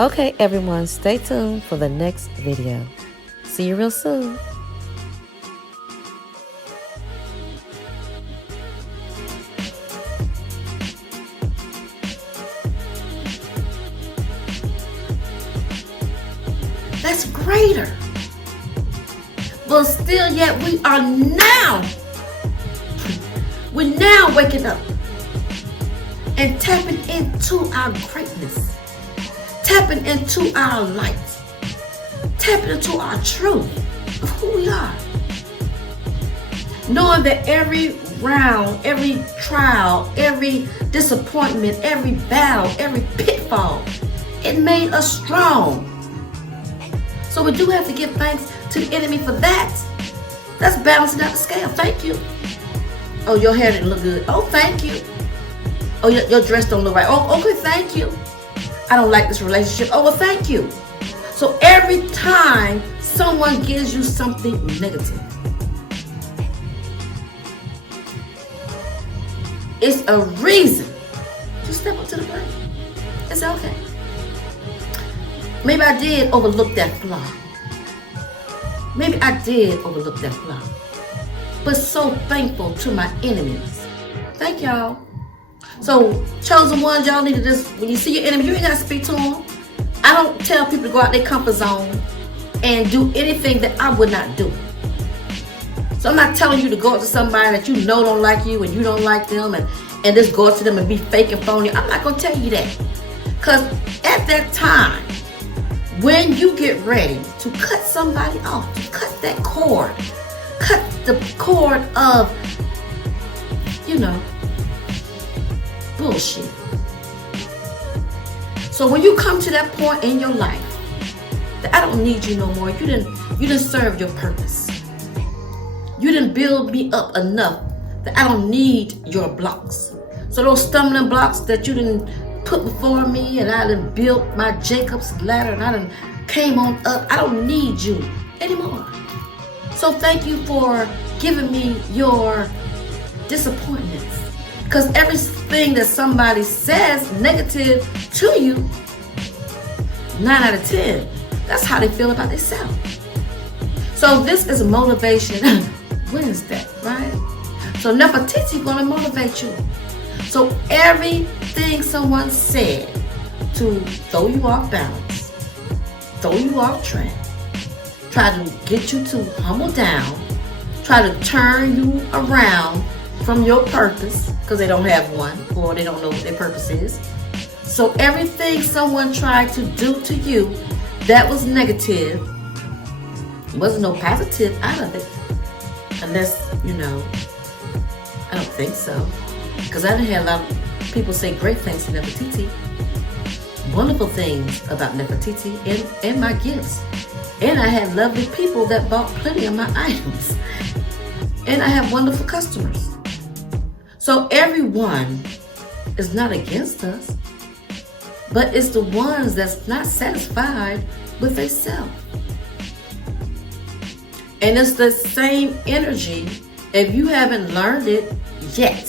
Okay, everyone, stay tuned for the next video. See you real soon. That's greater. But still yet we're now waking up and tapping into our greatness, tapping into our light, tapping into our truth of who we are. Knowing that every round, every trial, every disappointment, every battle, every pitfall, it made us strong. So we do have to give thanks to the enemy for that. That's balancing out the scale. Thank you. Oh, your hair didn't look good. Oh, thank you. Oh, your dress don't look right. Oh, okay, thank you. I don't like this relationship. Oh, well, thank you. So every time someone gives you something negative, it's a reason to step up to the plate. It's okay. Maybe I did overlook that flaw. Maybe I did overlook that flaw. But so thankful to my enemies. Thank y'all. So, chosen ones, y'all need to just, when you see your enemy, you ain't got to speak to them. I don't tell people to go out their comfort zone and do anything that I would not do. So I'm not telling you to go up to somebody that you know don't like you and you don't like them and just go up to them and be fake and phony. I'm not going to tell you that. Because at that time, when you get ready to cut somebody off, to cut that cord, cut the cord of, bullshit. So when you come to that point in your life that I don't need you no more, you didn't serve your purpose. You didn't build me up enough that I don't need your blocks. So those stumbling blocks that you didn't put before me and I done built my Jacob's ladder and I done came on up, I don't need you anymore. So thank you for giving me your disappointments. Because everything that somebody says negative to you, 9 out of 10, that's how they feel about themselves. So this is a motivation Wednesday, right? So Nefertiti gonna motivate you. So everything someone said to throw you off balance, throw you off track, try to get you to humble down, try to turn you around from your purpose, because they don't have one or they don't know what their purpose is. So everything someone tried to do to you that was negative, wasn't no positive out of it. Unless, I don't think so. Because I didn't hear a lot of people say great things to Nefertiti. Wonderful things about Nefertiti and my gifts. And I had lovely people that bought plenty of my items. And I have wonderful customers. So everyone is not against us, but it's the ones that's not satisfied with themselves. And it's the same energy if you haven't learned it yet.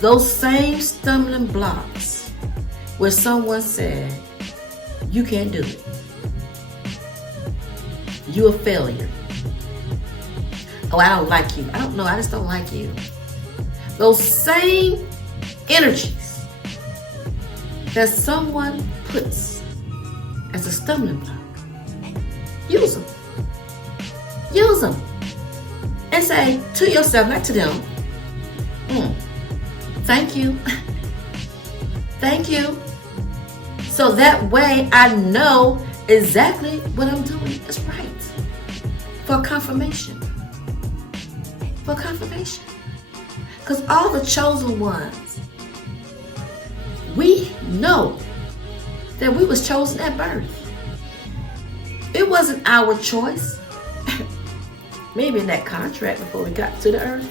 Those same stumbling blocks where someone said, you can't do it. You're a failure. Oh, I don't like you. I don't know. I just don't like you. Those same energies that someone puts as a stumbling block, use them. Use them. And say to yourself, not to them, thank you. Thank you. So that way I know exactly what I'm doing is right. For confirmation. For confirmation. Because all the chosen ones, we know that we was chosen at birth. It wasn't our choice. Maybe in that contract before we got to the earth.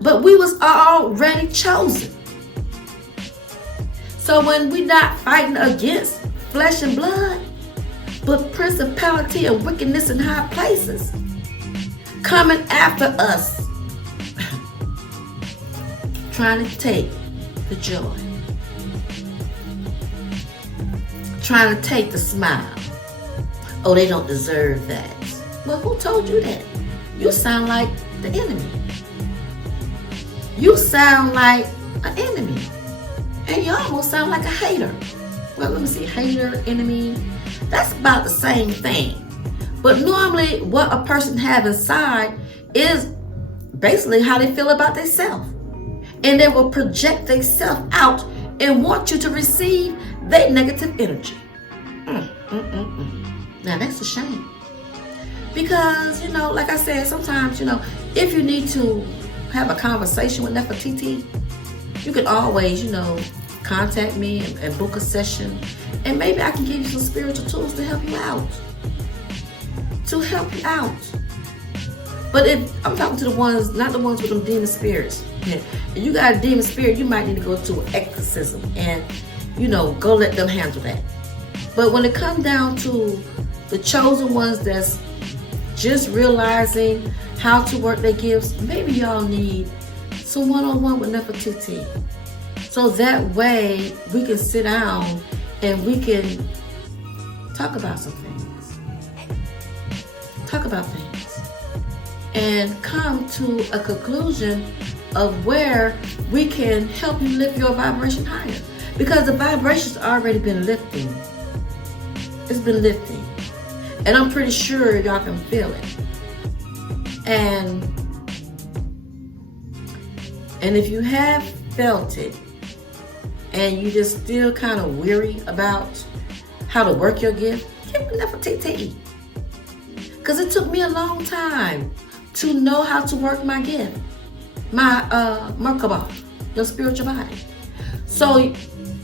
But we was already chosen. So when we not fighting against flesh and blood, but principality and wickedness in high places, coming after us, trying to take the joy, trying to take the smile. Oh, they don't deserve that. Well, who told you that? You sound like the enemy. You sound like an enemy. And you almost sound like a hater. Well, let me see. Hater, enemy. That's about the same thing. But normally what a person has inside is basically how they feel about themselves. And they will project themselves out and want you to receive their negative energy. Now that's a shame. Because, like I said, sometimes, if you need to have a conversation with Nefertiti, you can always, contact me and book a session. And maybe I can give you some spiritual tools to help you out. But if I'm talking to the ones, not the ones with them demon spirits. If you got a demon spirit, you might need to go to an exorcism and, go let them handle that. But when it comes down to the chosen ones that's just realizing how to work their gifts, maybe y'all need some one-on-one with Nefertiti. So that way we can sit down and we can talk about some things. And come to a conclusion of where we can help you lift your vibration higher. Because the vibration's already been lifting. It's been lifting. And I'm pretty sure y'all can feel it. And if you have felt it and you just still kind of weary about how to work your gift, give me Nefertiti. Because it took me a long time to know how to work my gift, my Merkaba, your spiritual body. So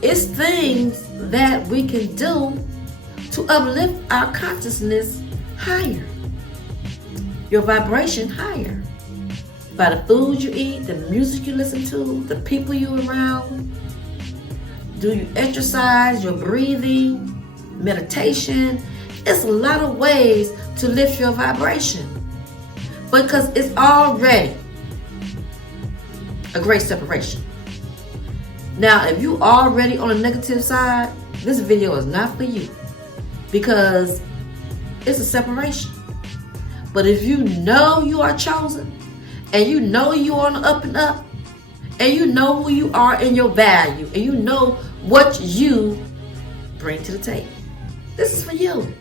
it's things that we can do to uplift our consciousness higher, your vibration higher. By the food you eat, the music you listen to, the people you around. Do you exercise, your breathing, meditation? It's a lot of ways to lift your vibration. Because it's already a great separation. Now, if you already on the negative side, this video is not for you. Because it's a separation. But if you know you are chosen, and you know you are on the up and up, and you know who you are in your value, and you know what you bring to the table, this is for you.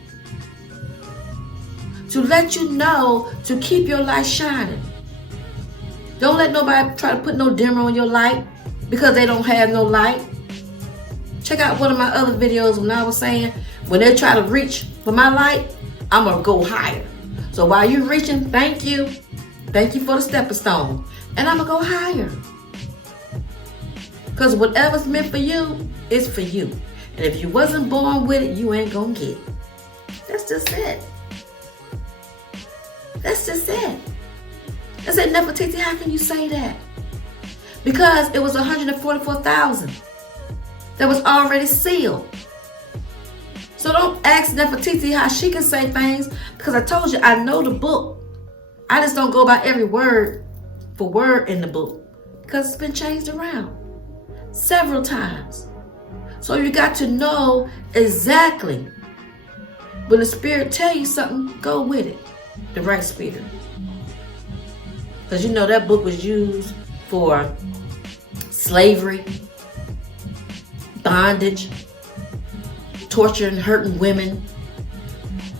To let you know to keep your light shining. Don't let nobody try to put no dimmer on your light because they don't have no light. Check out one of my other videos when I was saying, when they try to reach for my light, I'm going to go higher. So while you're reaching, thank you. Thank you for the stepping stone. And I'm going to go higher. Because whatever's meant for you, is for you. And if you wasn't born with it, you ain't going to get it. That's just it. That's just it. I said, Nefertiti, how can you say that? Because it was 144,000 that was already sealed. So don't ask Nefertiti how she can say things, because I told you, I know the book. I just don't go by every word for word in the book, because it's been changed around several times. So you got to know exactly when the spirit tell you something, go with it. The right spirit. Because that book was used for slavery, bondage, torturing, hurting women,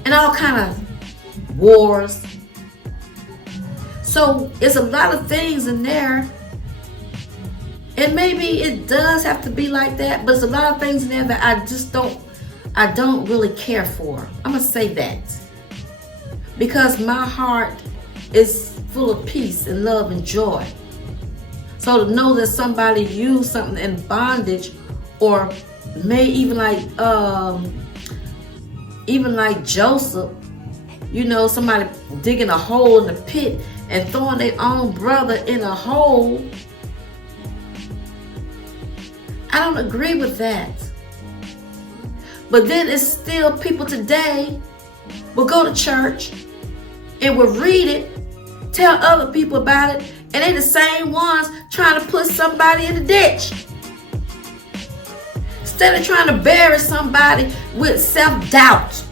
and all kind of wars. So it's a lot of things in there. And maybe it does have to be like that, but it's a lot of things in there that I don't really care for. I'm gonna say that. Because my heart is full of peace and love and joy. So to know that somebody used something in bondage, or may even like Joseph, somebody digging a hole in the pit and throwing their own brother in a hole. I don't agree with that. But then it's still people today will go to church and will read it, tell other people about it, and they the same ones trying to put somebody in the ditch. Instead of trying to bury somebody with self-doubt,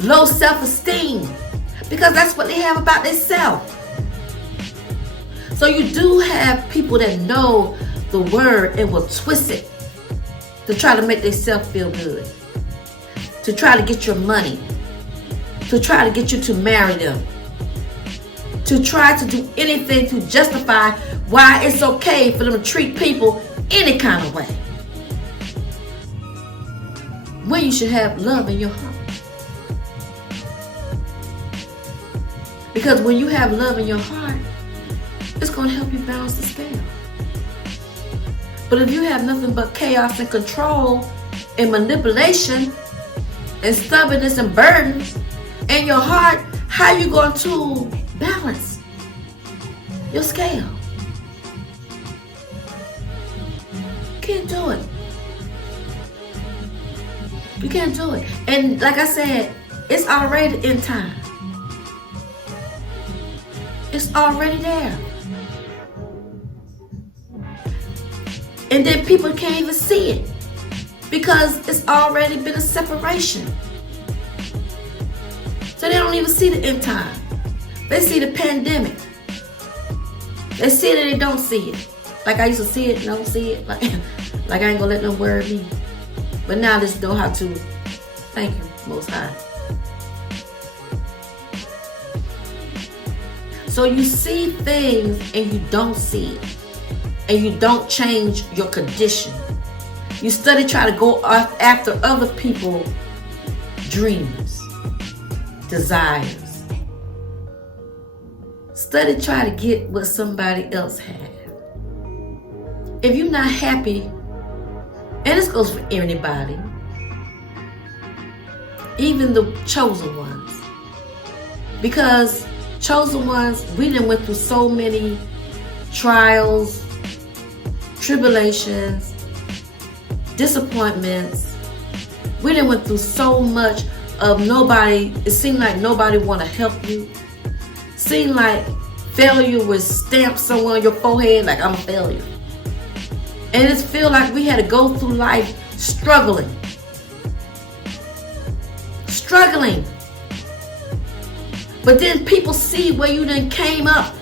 low self-esteem, because that's what they have about themselves. So you do have people that know the word and will twist it to try to make themselves feel good, to try to get your money, to try to get you to marry them, to try to do anything to justify why it's okay for them to treat people any kind of way, when you should have love in your heart. Because when you have love in your heart, it's going to help you balance the scale. But if you have nothing but chaos and control and manipulation and stubbornness and burdens in your heart, how are you going to balance your scale? You can't do it. You can't do it. And like I said, it's already in time. It's already there. And then people can't even see it because it's already been a separation. So they don't even see the end time. They see the pandemic. They see it and they don't see it. Like I used to see it and don't see it. Like I ain't gonna let them worry me. But now I just know how to. Thank you, Most High. So you see things and you don't see it. And you don't change your condition. You study try to go after other people's dreams, desires. Study try to get what somebody else had. If you're not happy, and this goes for anybody, even the chosen ones, because chosen ones, we done went through so many trials, tribulations, disappointments. We done went through so much of nobody. It seemed like nobody want to help you. Seemed like failure was stamped somewhere on your forehead, like I'm a failure. And it feel like we had to go through life struggling. But then people see where you done came up,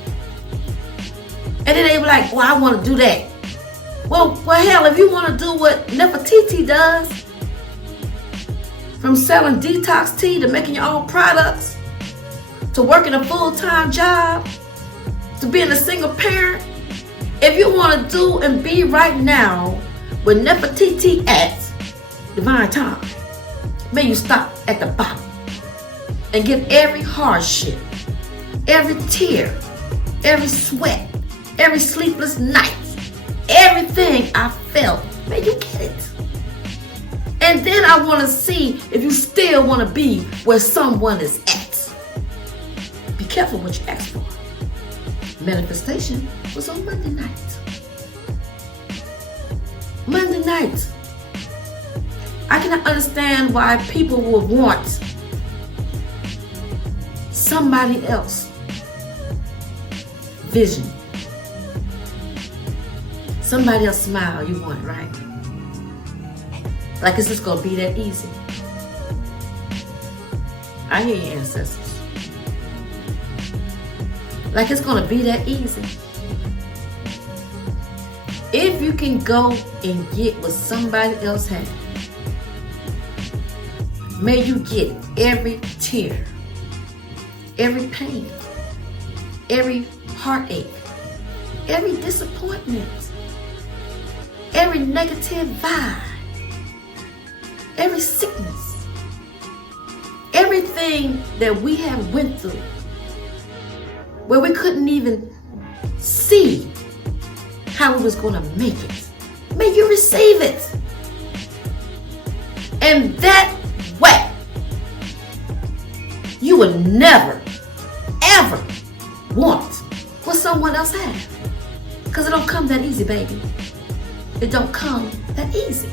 and then they be like, well, I want to do that. Well, hell, if you want to do what Nefertiti does, from selling detox tea to making your own products, to working a full-time job, to being a single parent, if you want to do and be right now where Nefertiti at, divine time, may you stop at the bottom and get every hardship, every tear, every sweat, every sleepless night, everything I felt, may you get it. And then I want to see if you still want to be where someone is at. Be careful what you ask for. Manifestation was on Monday night. Monday night. I cannot understand why people would want somebody else vision. Somebody else smile you want, right? Like it's just gonna be that easy. I hear your ancestors. Like it's gonna be that easy. If you can go and get what somebody else had, may you get every tear, every pain, every heartache, every disappointment, every negative vibe, every sickness, everything that we have went through, where we couldn't even see how we was going to make it. May you receive it. And that way, you will never, ever want what someone else has. Because it don't come that easy, baby. It don't come that easy.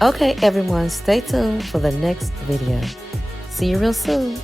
Okay, everyone, stay tuned for the next video. See you real soon.